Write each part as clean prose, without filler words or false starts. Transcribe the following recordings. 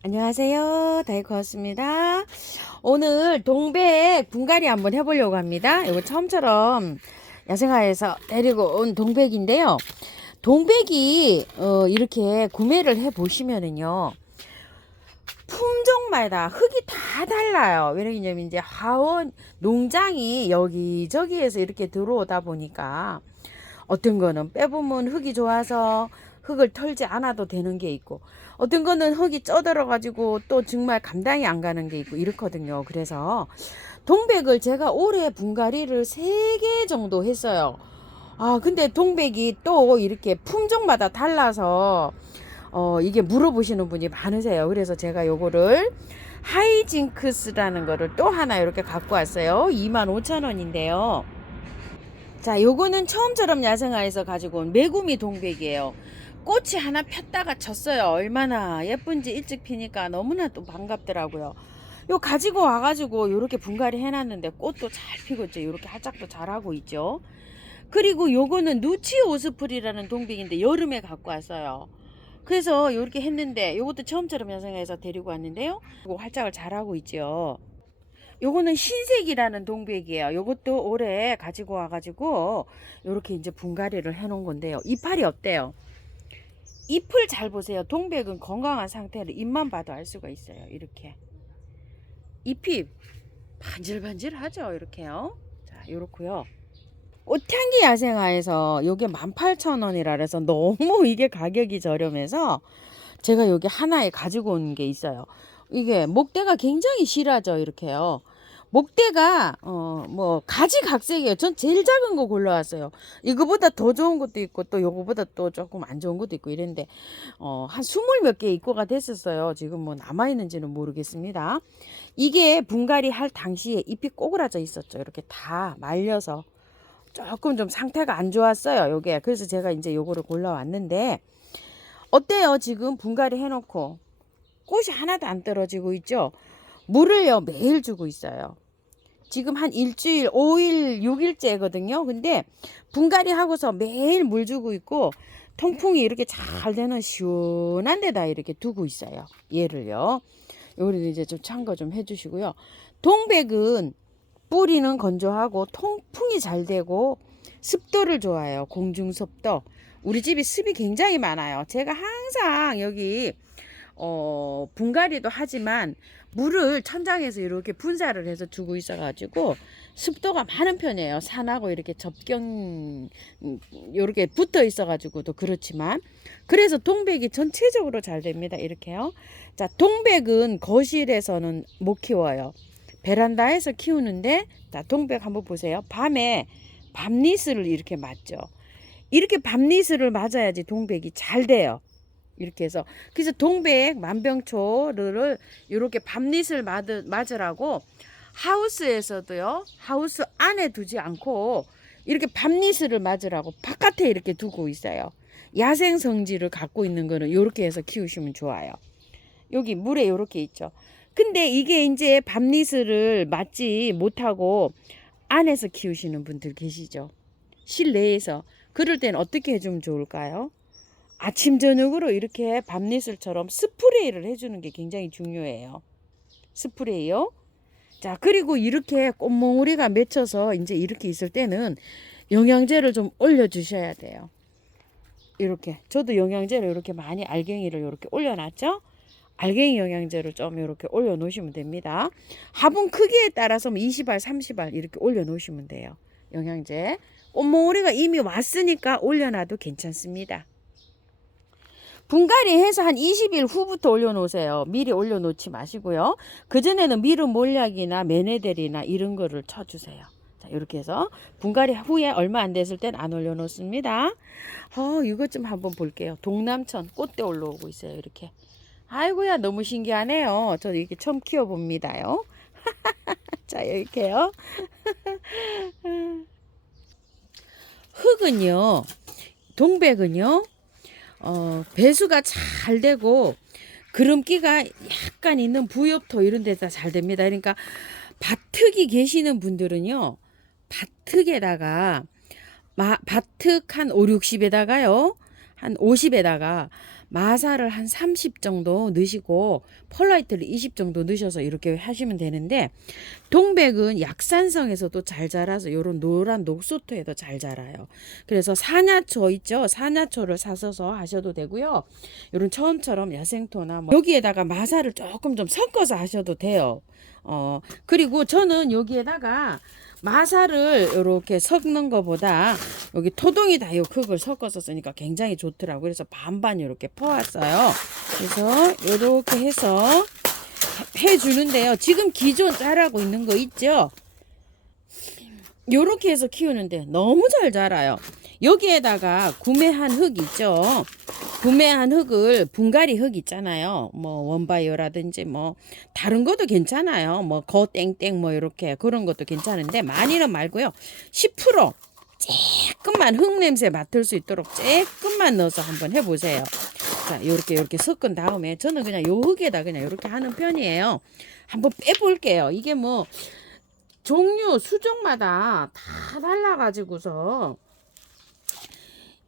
안녕하세요. 다이코였습니다. 오늘 동백 분갈이 한번 해보려고 합니다. 이거 처음처럼 야생화에서 데리고 온 동백인데요. 동백이 이렇게 구매를 해 보시면은요, 품종마다 흙이 다 달라요. 왜냐면 이제 하원 농장이 여기저기에서 이렇게 들어오다 보니까 어떤 거는 빼보면 흙이 좋아서 흙을 털지 않아도 되는 게 있고, 어떤 거는 흙이 쪄들어 가지고 또 정말 감당이 안 가는 게 있고 이렇거든요. 그래서 동백을 제가 올해 분갈이를 3개 정도 했어요. 근데 동백이 또 이렇게 품종마다 달라서 이게 물어보시는 분이 많으세요. 그래서 제가 요거를 하이징크스라는 거를 또 하나 이렇게 갖고 왔어요. 25,000원인데요. 자, 요거는 처음처럼 야생화에서 가지고 온 메구미 동백이에요. 꽃이 하나 폈다가 졌어요. 얼마나 예쁜지 일찍 피니까 너무나 또 반갑더라고요. 요 가지고 와가지고 요렇게 분갈이 해놨는데 꽃도 잘 피고 있죠. 요렇게 활짝도 잘하고 있죠. 그리고 요거는 누치오스프리라는 동백인데 여름에 갖고 왔어요. 그래서 요렇게 했는데 요것도 처음처럼 야생화에서 데리고 왔는데요. 활짝을 잘하고 있죠. 요거는 흰색이라는 동백이에요. 요것도 올해 가지고 와가지고 요렇게 이제 분갈이를 해 놓은 건데요. 이파리 어때요? 잎을 잘 보세요. 동백은 건강한 상태를 잎만 봐도 알 수가 있어요. 이렇게 잎이 반질반질하죠. 이렇게요. 자, 요렇고요. 꽃향기 야생화에서 요게 18,000원이라 그래서 너무 이게 가격이 저렴해서 제가 여기 하나에 가지고 온 게 있어요. 이게 목대가 굉장히 실하죠. 이렇게요. 목대가 뭐 가지각색이에요. 전 제일 작은 거 골라왔어요. 이거보다 더 좋은 것도 있고 또 요거보다 또 조금 안 좋은 것도 있고 이랬는데 한 20 몇 개 입고가 됐었어요. 지금 뭐 남아있는지는 모르겠습니다. 이게 분갈이 할 당시에 잎이 꼬그라져 있었죠. 이렇게 다 말려서 조금 좀 상태가 안 좋았어요. 요게. 그래서 제가 이제 요거를 골라왔는데 어때요? 지금 분갈이 해놓고 꽃이 하나도 안 떨어지고 있죠. 물을요 매일 주고 있어요. 지금 한 일주일, 5일, 6일째거든요. 근데 분갈이 하고서 매일 물 주고 있고 통풍이 이렇게 잘 되는 시원한 데다 이렇게 두고 있어요. 얘를요. 요리도 이제 좀 참고 좀 해주시고요. 동백은 뿌리는 건조하고 통풍이 잘 되고 습도를 좋아해요. 공중습도. 우리 집이 습이 굉장히 많아요. 제가 항상 여기 분갈이도 하지만 물을 천장에서 이렇게 분사를 해서 두고 있어가지고 습도가 많은 편이에요. 산하고 이렇게 이렇게 붙어 있어가지고도 그렇지만 그래서 동백이 전체적으로 잘 됩니다. 이렇게요. 자, 동백은 거실에서는 못 키워요. 베란다에서 키우는데, 자, 동백 한번 보세요. 밤에 밤니스를 이렇게 맞죠. 이렇게 밤니스를 맞아야지 동백이 잘 돼요. 이렇게 해서 그래서 동백 만병초를 이렇게 밤닛을 맞으라고 하우스에서도요, 하우스 안에 두지 않고 이렇게 밤닛을 맞으라고 바깥에 이렇게 두고 있어요. 야생 성질을 갖고 있는 거는 이렇게 해서 키우시면 좋아요. 여기 물에 이렇게 있죠. 근데 이게 이제 밤닛을 맞지 못하고 안에서 키우시는 분들 계시죠. 실내에서. 그럴 땐 어떻게 해주면 좋을까요? 아침 저녁으로 이렇게 밤니슬처럼 스프레이를 해주는 게 굉장히 중요해요. 스프레이요. 자, 그리고 이렇게 꽃몽우리가 맺혀서 이제 이렇게 있을 때는 영양제를 좀 올려주셔야 돼요. 이렇게 저도 영양제를 이렇게 많이 알갱이를 이렇게 올려놨죠. 알갱이 영양제를 좀 이렇게 올려 놓으시면 됩니다. 화분 크기에 따라서 20알 30알 이렇게 올려 놓으시면 돼요. 영양제. 꽃몽우리가 이미 왔으니까 올려놔도 괜찮습니다. 분갈이 해서 한 20일 후부터 올려놓으세요. 미리 올려놓지 마시고요. 그전에는 미름 몰약이나 메네델이나 이런 거를 쳐주세요. 자, 이렇게 해서 분갈이 후에 얼마 안 됐을 땐 안 올려놓습니다. 이것 좀 한번 볼게요. 동남천 꽃대 올라오고 있어요. 이렇게. 아이고야, 너무 신기하네요. 저 이렇게 처음 키워봅니다요. 자, 이렇게요. 흙은요, 동백은요, 배수가 잘 되고 그름기가 약간 있는 부엽토 이런 데다 잘 됩니다. 그러니까 밭흙이 계시는 분들은요, 밭흙에다가 밭흙 한 5, 60에다가요, 한 50에다가 마사를 한 30 정도 넣으시고 펄라이트를 20 정도 넣으셔서 이렇게 하시면 되는데, 동백은 약산성에서도 잘 자라서 요런 노란 녹소토에도 잘 자라요. 그래서 사냐초 있죠? 사냐초를 사서 하셔도 되고요. 요런 처음처럼 야생토나 뭐 여기에다가 마사를 조금 좀 섞어서 하셔도 돼요. 그리고 저는 여기에다가 마사를 이렇게 섞는 것보다 여기 토동이 다요 흙을 섞어서 쓰니까 굉장히 좋더라고요. 그래서 반반 이렇게 퍼왔어요. 그래서 이렇게 해서 해주는데요. 지금 기존 자라고 있는 거 있죠? 요렇게 해서 키우는데 너무 잘 자라요. 여기에다가 구매한 흙 있죠? 구매한 흙을 분갈이 흙 있잖아요. 뭐 원바이오라든지 뭐 다른 것도 괜찮아요. 뭐 거땡땡 뭐 이렇게 그런 것도 괜찮은데 많이는 말고요. 10% 조금만 흙 냄새 맡을 수 있도록 조금만 넣어서 한번 해보세요. 자, 요렇게 섞은 다음에 저는 그냥 요 흙에다 그냥 요렇게 하는 편이에요. 한번 빼볼게요. 이게 뭐 종류 수종마다 다 달라가지고서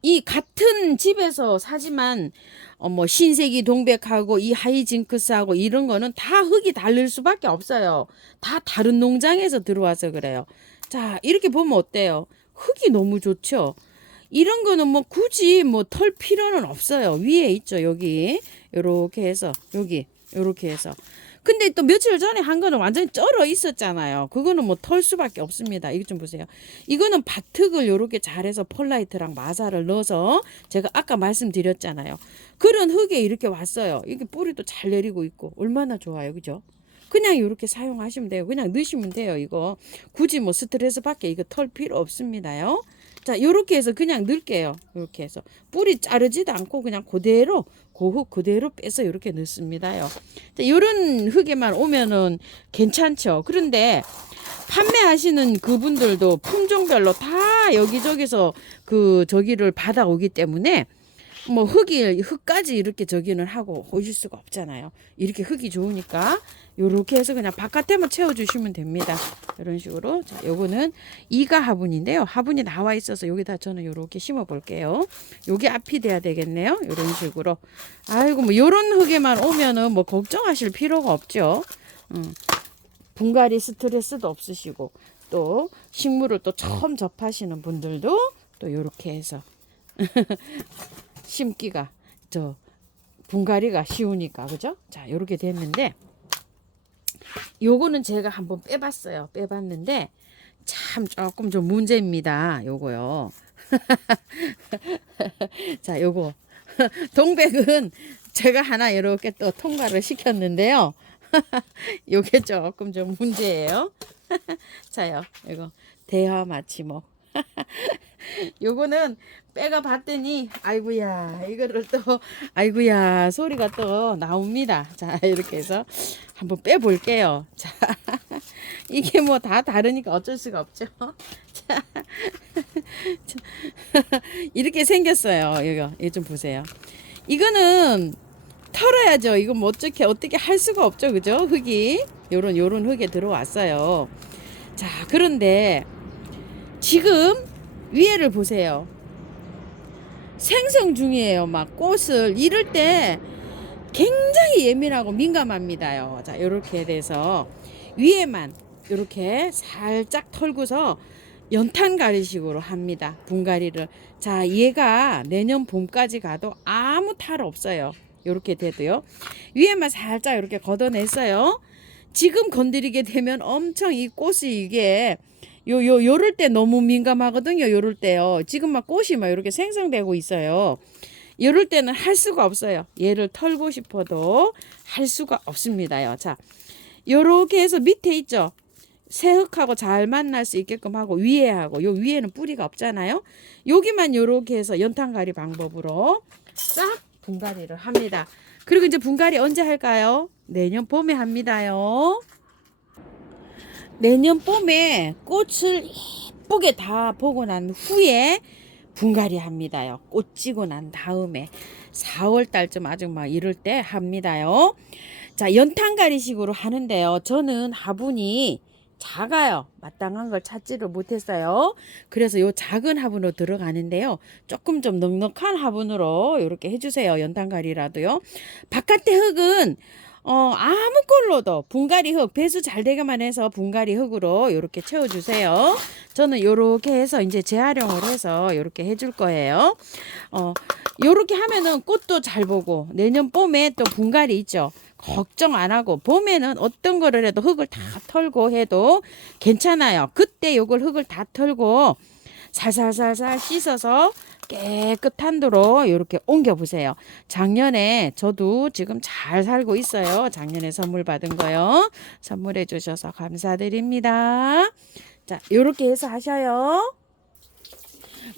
이 같은 집에서 사지만 뭐 신세기 동백하고 이 하이징크스하고 이런 거는 다 흙이 다를 수밖에 없어요. 다 다른 농장에서 들어와서 그래요. 자, 이렇게 보면 어때요? 흙이 너무 좋죠. 이런 거는 뭐 굳이 뭐 털 필요는 없어요. 위에 있죠. 여기 요렇게 해서 여기 요렇게 해서. 근데 또 며칠 전에 한 거는 완전히 쩔어 있었잖아요. 그거는 뭐 털 수밖에 없습니다. 이거 좀 보세요. 이거는 밭흙을 요렇게 잘해서 펄라이트랑 마사를 넣어서 제가 아까 말씀드렸잖아요. 그런 흙에 이렇게 왔어요. 이게 뿌리도 잘 내리고 있고 얼마나 좋아요. 그죠? 그냥 이렇게 사용하시면 돼요. 그냥 넣으시면 돼요. 이거 굳이 뭐 스트레스 받게 이거 털 필요 없습니다요. 자, 요렇게 해서 그냥 넣을게요. 이렇게 해서 뿌리 자르지도 않고 그냥 그대로 고흙 그대로 빼서 이렇게 넣습니다요. 자, 요런 흙에만 오면은 괜찮죠. 그런데 판매하시는 그분들도 품종별로 다 여기저기서 그 저기를 받아오기 때문에 뭐 흙까지 이렇게 저기는 하고 오실 수가 없잖아요. 이렇게 흙이 좋으니까 요렇게 해서 그냥 바깥에만 채워주시면 됩니다. 이런 식으로. 자, 요거는 이가 화분인데요. 화분이 나와 있어서 여기다 저는 요렇게 심어 볼게요. 요게 앞이 돼야 되겠네요. 이런 식으로. 아이고, 뭐 요런 흙에만 오면은 뭐 걱정하실 필요가 없죠. 분갈이 스트레스도 없으시고, 또 식물을 또 처음 접하시는 분들도 또 요렇게 해서 심기가 분갈이가 쉬우니까, 그죠? 자, 요렇게 됐는데 요거는 제가 한번 빼봤어요. 빼봤는데 참 조금 좀 문제입니다. 요거요. 자, 요거 동백은 제가 하나 이렇게 또 통과를 시켰는데요. 요게 조금 좀 문제예요. 자요, 이거 대화 마치목. 요거는 빼가 봤더니 아이고야 이거를 또 아이고야 소리가 또 나옵니다. 자, 이렇게 해서 한번 빼 볼게요. 자, 이게 뭐 다 다르니까 어쩔 수가 없죠. 자, 이렇게 생겼어요. 이거 좀 보세요. 이거는 털어야죠. 이거 뭐 어떻게 할 수가 없죠. 그죠? 흙이 요런 흙에 들어왔어요. 자, 그런데 지금 위에를 보세요. 생성 중이에요. 막 꽃을 이럴 때 굉장히 예민하고 민감합니다요. 자, 요렇게 돼서 위에만 요렇게 살짝 털고서 연탄가리식으로 합니다. 분갈이를. 자, 얘가 내년 봄까지 가도 아무 탈 없어요. 요렇게 돼도요. 위에만 살짝 이렇게 걷어냈어요. 지금 건드리게 되면 엄청 이 꽃이 이게 요럴 때 너무 민감하거든요. 요럴 때요. 지금 막 꽃이 막 이렇게 생성되고 있어요. 이럴 때는 할 수가 없어요. 얘를 털고 싶어도 할 수가 없습니다요. 자, 요렇게 해서 밑에 있죠. 새흙하고 잘 만날 수 있게끔 하고 위에 하고 요 위에는 뿌리가 없잖아요. 여기만 요렇게 해서 연탄가리 방법으로 싹 분갈이를 합니다. 그리고 이제 분갈이 언제 할까요? 내년 봄에 합니다요. 내년 봄에 꽃을 예쁘게 다 보고 난 후에 분갈이 합니다요. 꽃 지고 난 다음에 4월 달쯤 아직 막 이럴 때 합니다요. 자, 연탄가리식으로 하는데요. 저는 화분이 작아요. 마땅한 걸 찾지를 못했어요. 그래서 요 작은 화분으로 들어가는데요. 조금 좀 넉넉한 화분으로 이렇게 해주세요. 연탄가리라도요. 바깥에 흙은 아무 걸로도 분갈이 흙, 배수 잘 되게만 해서 분갈이 흙으로 이렇게 채워주세요. 저는 요렇게 해서 이제 재활용을 해서 이렇게 해줄 거예요. 요렇게 하면은 꽃도 잘 보고 내년 봄에 또 분갈이 있죠. 걱정 안 하고 봄에는 어떤 거를 해도 흙을 다 털고 해도 괜찮아요. 그때 요걸 흙을 다 털고 살살살살 씻어서 깨끗한 도로 이렇게 옮겨 보세요. 작년에 저도 지금 잘 살고 있어요. 작년에 선물 받은 거요. 선물해 주셔서 감사드립니다. 자, 요렇게 해서 하셔요.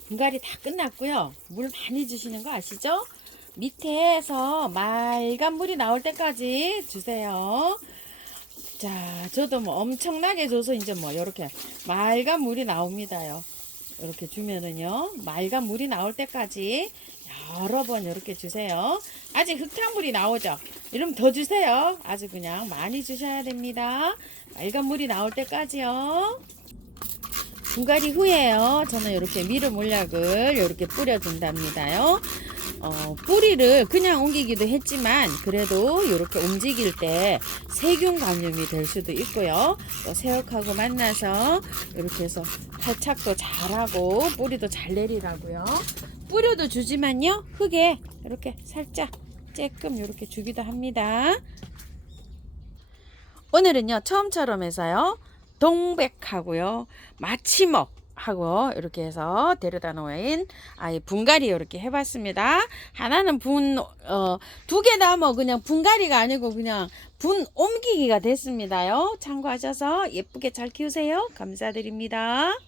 분갈이 다 끝났고요. 물 많이 주시는 거 아시죠? 밑에서 맑은 물이 나올 때까지 주세요. 자, 저도 뭐 엄청나게 줘서 이제 뭐 이렇게 맑은 물이 나옵니다요. 이렇게 주면은요, 맑은 물이 나올 때까지 여러 번 이렇게 주세요. 아직 흙탕물이 나오죠? 이러면 더 주세요. 아주 그냥 많이 주셔야 됩니다. 맑은 물이 나올 때까지요. 분갈이 후에요. 저는 이렇게 미름 물약을 이렇게 뿌려준답니다요. 뿌리를 그냥 옮기기도 했지만 그래도 이렇게 움직일 때 세균 감염이 될 수도 있고요. 또 새옥하고 만나서 이렇게 해서 탈착도 잘하고 뿌리도 잘 내리라고요. 뿌려도 주지만요. 흙에 이렇게 살짝 쬐끔 이렇게 주기도 합니다. 오늘은요. 처음처럼 해서요. 동백하고요. 마치목 하고 이렇게 해서 데려다 놓은 아이 분갈이 이렇게 해봤습니다. 하나는 두 개다 뭐 그냥 분갈이가 아니고 그냥 분 옮기기가 됐습니다요. 참고하셔서 예쁘게 잘 키우세요. 감사드립니다.